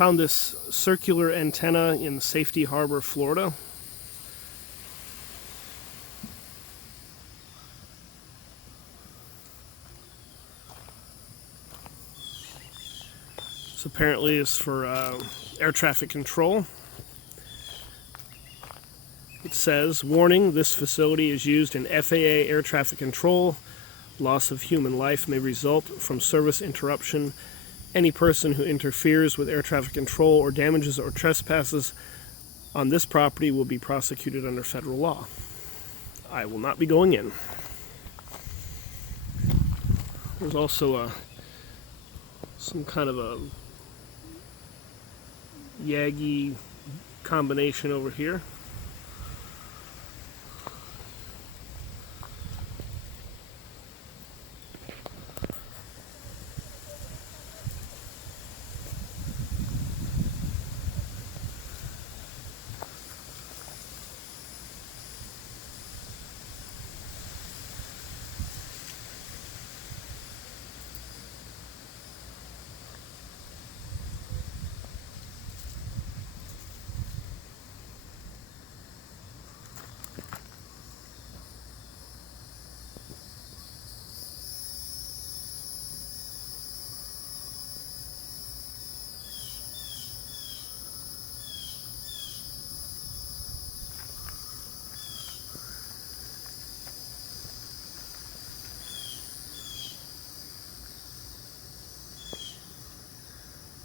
found this circular antenna in Safety Harbor, Florida. This apparently is for air traffic control. It says, warning, this facility is used in FAA air traffic control. Loss of human life may result from service interruption. Any person who interferes with air traffic control or damages or trespasses on this property will be prosecuted under federal law. I will not be going in. There's also some kind of a Yagi combination over here.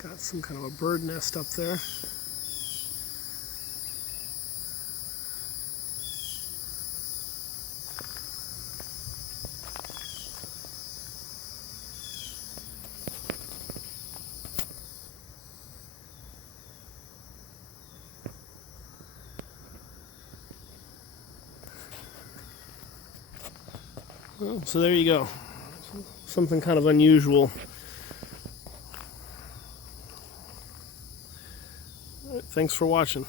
Got some kind of a bird nest up there. Well, so there you go. Something kind of unusual. Thanks for watching.